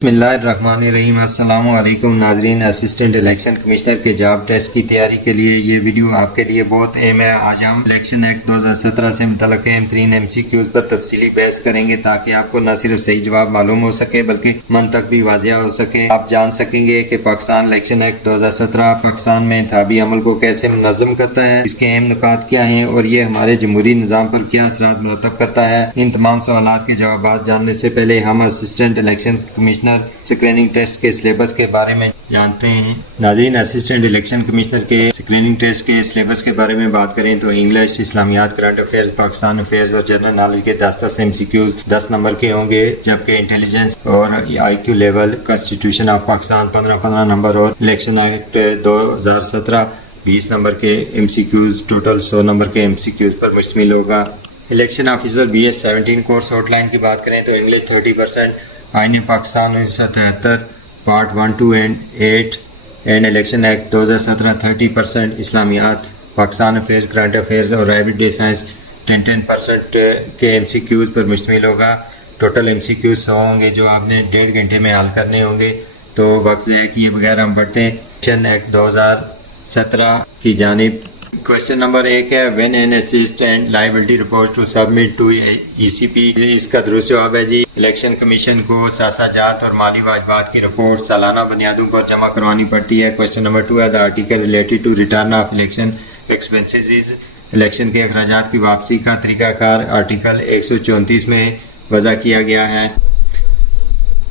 बिस्मिल्लाहिर्रहमानिर्रहीम। अस्सलामु अलैकुम नाज़रीन। असिस्टेंट इलेक्शन कमिश्नर के जॉब टेस्ट की तैयारी के लिए ये वीडियो आपके लिए बहुत अहम है। आज हम इलेक्शन एक्ट 2017 से मुतल्लिक़ अहम तरीन MCQs पर तफसीली बहस करेंगे ताकि आपको न सिर्फ सही जवाब मालूम हो सके बल्कि मंतक भी वाजिया हो सके। आप जान सकेंगे कि पाकिस्तान इलेक्शन एक्ट 2017 पाकिस्तान में इंतखाबी अमल को कैसे मुनज़्ज़म करता है, इसके अहम नुकात क्या हैं और ये हमारे जमहूरी निज़ाम पर क्या असरात मुरतब करता है। इन तमाम सवालात के जवाब जानने से पहले हम assistant election commissioner screening test के सिलेबस के बारे में जानते हैं। नाज़रीन, असिस्टेंट इलेक्शन कमिश्नर के स्क्रीनिंग टेस्ट के सिलेबस के बारे में बात करें तो इंग्लिश, इस्लामियात, करंट अफेयर्स, पाकिस्तान अफेयर्स और जनरल नॉलेज के 10 MCQs 10 नंबर के होंगे, जबकि इंटेलिजेंस और IQ level, constitution of Pakistan 15 number और इलेक्शन एक्ट 2017 20 नंबर के MCQs टोटल 100 नंबर के MCQs पर मुश्तमिल होगा। Election officer BS 17 course outline की बात करें तो इंग्लिश 30%, आईन Pakistan 1973 part 1, 2 and 8 and election act 2017 30%, इस्लामियात, पाकिस्तान अफेयर्स, करंट अफेयर्स और एवरीडे साइंस 10% के MCQs पर मुश्तमिल होगा। टोटल MCQs 100 होंगे जो आपने 1.5 घंटे में हल करने होंगे। तो वक्त ज़ाया किए बगैर हम बढ़ते हैं इलेक्शन एक्ट 2017 की जानिब। क्वेश्चन नंबर 1 है, when an asset and liability report to submit to ECP। इसका दुरुस्त जवाब है जी, इलेक्शन कमीशन को सासाजात और माली वाजबात की रिपोर्ट सालाना बुनियादों पर जमा करवानी पड़ती है। क्वेश्चन नंबर 2 है, the article related to return of election expenses is. Election के अखराजात की वापसी का तरीकाकार आर्टिकल 134 में वज़ा किया गया है।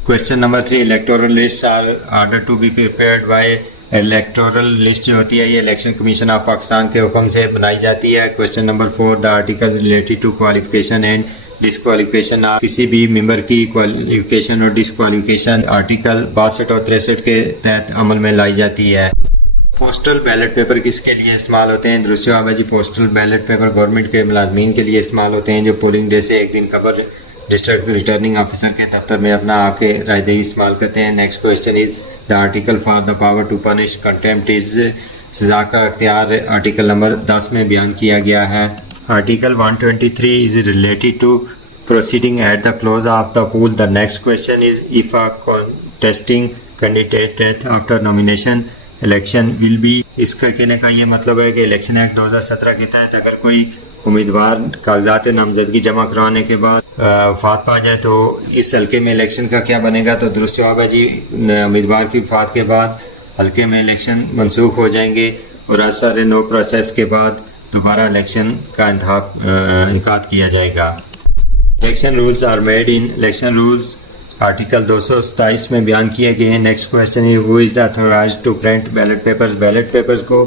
Question number 3, electoral list are order to be prepared by. Electoral list जो होती है ये इलेक्शन कमीशन ऑफ पाकिस्तान के हुक्म से बनाई जाती है। Question number 4, the article related to qualification and disqualification of. किसी भी मेंबर की क्वालिफिकेशन और डिस्क्वालिफिकेशन आर्टिकल 62 और 63 के तहत अमल में लाई जाती है। पोस्टल बैलेट पेपर किसके लिए इस्तेमाल होते हैं? दुरुस्त जवाब है जी, पोस्टल बैलेट पेपर गवर्नमेंट के मुलाजमीन के लिए इस्तेमाल होते हैं जो पोलिंग डे से एक दिन कबल डिस्ट्रिक्ट रिटर्निंग ऑफिसर के दफ्तर में अपना आके रायदही इस्तेमाल करते हैं। Next question is, the article for the power to punish contempt is. सजा का अख्तियार आर्टिकल नंबर 10 में बयान किया गया है। Article 123 is related to proceeding at the close of the poll. The next question is, if a contesting candidate death after nomination election will be. इसका कहने का ये मतलब है कि इलेक्शन एक्ट 2017 के तहत अगर कोई उम्मीदवार कागजात नामजदगी जमा करवाने के बाद वफात पा जाए तो इस हल्के में इलेक्शन का क्या बनेगा? तो दुरुस्त जवाब है जी, उम्मीदवार की वफात के बाद हल्के में इलेक्शन मनसूख हो जाएंगे और असर नो प्रोसेस के बाद दोबारा इलेक्शन का इनकाद किया जाएगा। Election rules are made in. Election rules article 227 में बयान किए गए हैं। Next question is, who is the authorised to print ballot papers. Ballot papers को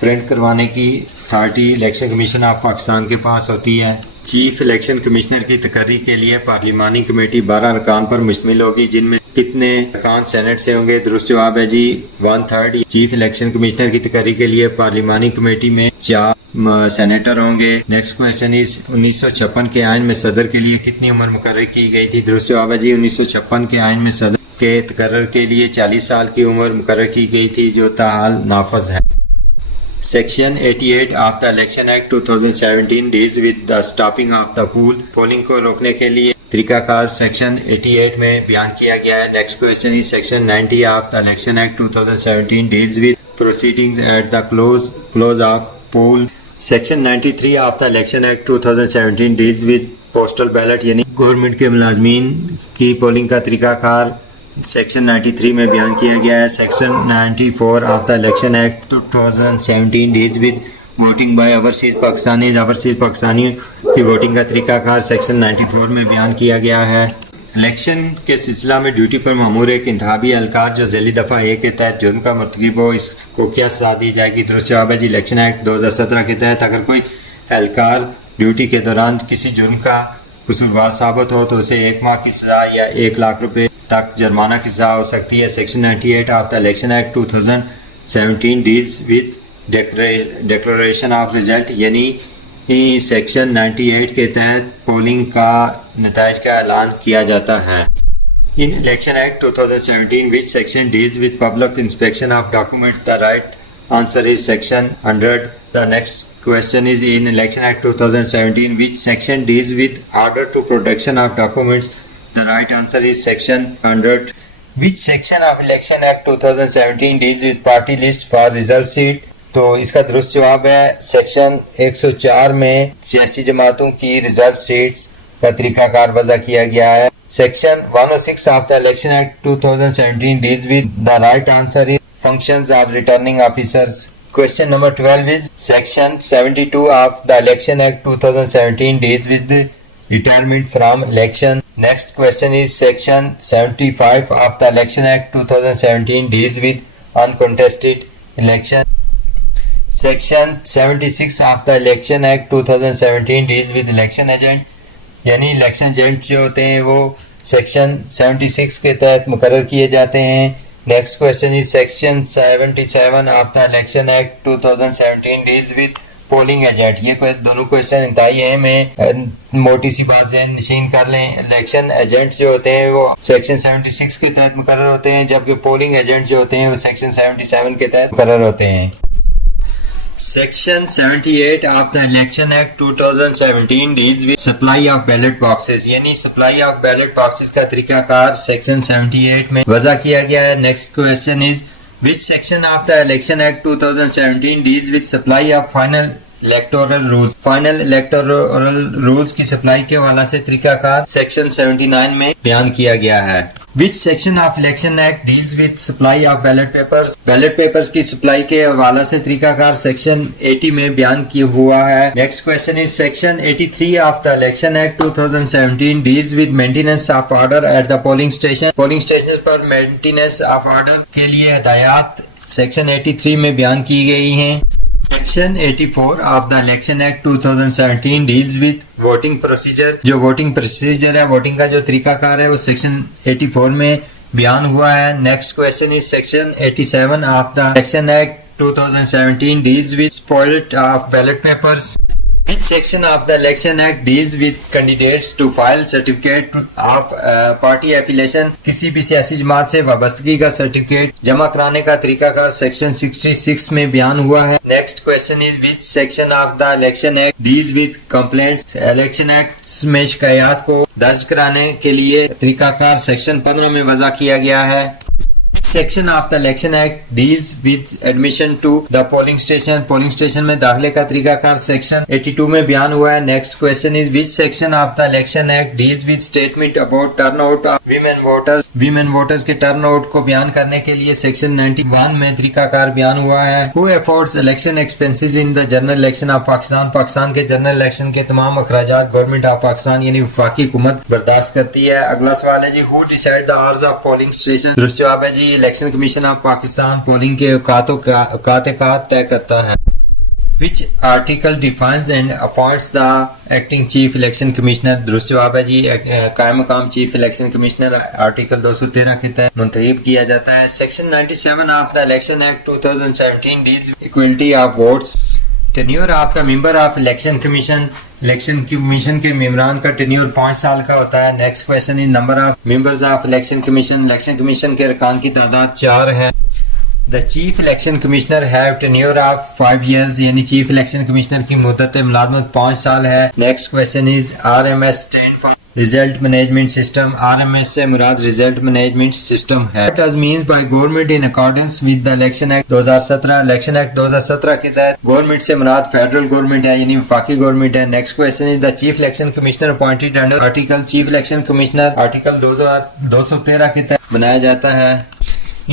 प्रिंट करवाने की authority election commission of Pakistan के पास होती है। चीफ इलेक्शन कमिश्नर की तकर्री के लिए पार्लिमानी कमेटी 12 अरकान पर मुश्तमिल होगी, जिनमें कितने अरकान सेनेट से होंगे? दुरुस्त जवाब है जी, 1/3। चीफ इलेक्शन कमिश्नर की तकर्री के लिए पार्लिमानी कमेटी में 4 सेनेटर होंगे। नेक्स्ट क्वेश्चन इज, 1956 के आइन में सदर के लिए कितनी उम्र मुकर्रर की गई थी? दुरुस्त जवाब है जी, 1956 के आइन में सदर के तकर्रर के लिए 40 साल की उम्र मुकर्रर की गई थी जो ताहाल नाफज है। Section 88 of the election act 2017 deals with the stopping of the poll. Polling को रोकने के लिए तरीकाकार सेक्शन 88 में बयान किया गया है। Next question is, section 90 of the election act 2017 deals with proceedings at the close of poll. Section 93 of the election act 2017 deals with postal ballot, यानी गवर्नमेंट के मुलाजमीन की पोलिंग का तरीकाकार सेक्शन 93 में बयान किया गया है। Section 94 of the election act 2017 deals with voting by overseas Pakistani. Overseas Pakistani की वोटिंग का तरीकाकार सेक्शन 94 में बयान किया गया है। इलेक्शन के सिलसिला में ड्यूटी पर मामूर एक इंतखाबी एहलकार जो ज़ैली दफ़ा 1 के तहत जुर्म का मर्तकब हो, इसको क्या सजा दी जाएगी? दुरुस्त जवाब है जी, इलेक्शन एक्ट 2017 के तहत अगर कोई एहलकार ड्यूटी के दौरान किसी जुर्म का कसूरवार साबित हो तो उसे 1 माह की सजा या 1 लाख रुपए तक जुर्माना की सजा हो सकती है। Section 98 of the election act 2017 deals with declaration of result, यानी सेक्शन 98 के तहत पोलिंग का नताइज का ऐलान किया जाता है। In election act 2017 which section deals with public inspection of documents. The right answer is section 100। The next question is, in election act 2017 which section deals with order to protection of documents? The right answer is section 100. Which section of Election Act 2017 deals with party list for reserve seat? तो इसका दुरुस्त जवाब है section 104 में सियासी जमातों की reserve seats का तरीकाकार वज़ा किया गया है। Section 106 of the election act 2017 deals with the right answer is functions of returning officers. Question number 12 is section 72 of the election act 2017 deals with the retirement from election. Next question is section 75 of the election act 2017 deals with uncontested election. Section 76 of the election act 2017 deals with election agent, यानी election agent जो होते हैं वो section 76 के तहत मुकर्रर किए जाते हैं। Next question is section 77 of the election act 2017 deals with polling agent. ये दोनों क्वेश्चन इंतहाई अहम है, मोटी सी बात से नशीन कर लें। इलेक्शन एजेंट जो होते हैं वो सेक्शन 76 के तहत मुकर्रर होते हैं, जबकि पोलिंग एजेंट जो होते हैं वो सेक्शन 77 के तहत मुकर्रर होते हैं। Section 78 of the Election Act 2017 deals with supply of ballot boxes, यानी supply of ballot boxes का तरीकाकार सेक्शन 78 में वज़ा किया गया है। Next question is which section of the Election Act 2017 deals with supply of final electoral rules? Final electoral rules की supply के हवाला से तरीकाकार सेक्शन 79 में बयान किया गया है। Which section of Election Act deals with supply of ballot papers? Ballot papers की सप्लाई के हवाला से तरीकाकार सेक्शन 80 में बयान किया हुआ है। Next question is section 83 of the election act 2017 deals with maintenance of order at the polling station. Polling station पर मेंटेनेंस ऑफ ऑर्डर के लिए हदायत सेक्शन 83 में बयान की गई हैं। Section 84 of the election act 2017 deals with voting procedure. जो वोटिंग प्रोसीजर है, वोटिंग का जो तरीकाकार है, वो सेक्शन 84 में बयान हुआ है। Next question is section 87 of the election act 2017 deals with spoiled of ballot papers. Which section of the Election Act deals with candidates to file certificate of party affiliation? किसी भी सियासी जमात से वाबस्तगी का सर्टिफिकेट जमा कराने का तरीकाकार सेक्शन 66 में बयान हुआ है। Next question is which section of the Election Act deals with complaints? Election act में शिकायत को दर्ज कराने के लिए तरीकाकार सेक्शन 15 में वज़ा किया गया है। Section of the election act deals with admission to the polling station. Polling station में दाखिले का तरीकाकार सेक्शन 82 में बयान हुआ है। Next question is which section of the election act deals with statement about turnout of women voters. Women voters के turnout को बयान करने के लिए सेक्शन 91 में तरीकाकार बयान हुआ है। Who affords election expenses in the general election of Pakistan. Pakistan के जनरल इलेक्शन के तमाम अखराजात गवर्नमेंट ऑफ पाकिस्तान यानी वफाकी हुकूमत बर्दाश्त करती है। अगला सवाल है जी who decide the hours of polling station. दुरुस्त जवाब है जी election commission of Pakistan polling के औकात तय करता है। Which article defines and appoints the acting chief election commissioner? दुरुस्त जवाब है जी कायम मकाम चीफ इलेक्शन कमिश्नर आर्टिकल 213 के तहत मुंतखब किया जाता है। Section 97 of the election act 2017 deals with equality of votes. Tenure of the member of election commission. Election commission के मेंबरान का टेन्योर 5 साल का होता है। Next question is number of members of election commission. Election commission के अरकान की तादाद 4 है। The chief election commissioner have tenure of 5 years, यानी चीफ इलेक्शन कमिश्नर की मुद्दत मुलाजमत 5 साल है। Next question is RMS stand for result management system. RMS से मुराद रिजल्ट मैनेजमेंट सिस्टम है। What does means by government in accordance with the election act 2017? Election act 2017 के तहत government से मुराद फेडरल गवर्नमेंट है यानी वफाकी गवर्नमेंट है। Next question is the chief election commissioner appointed under article. Chief election commissioner article 213 के तहत बनाया जाता है।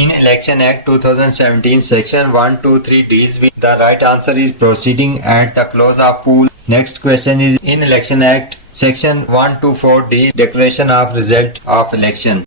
In Election Act 2017, Section 123 deals with the right answer is proceeding at the close of poll. Next question is in Election Act, Section 124 deals declaration of result of election.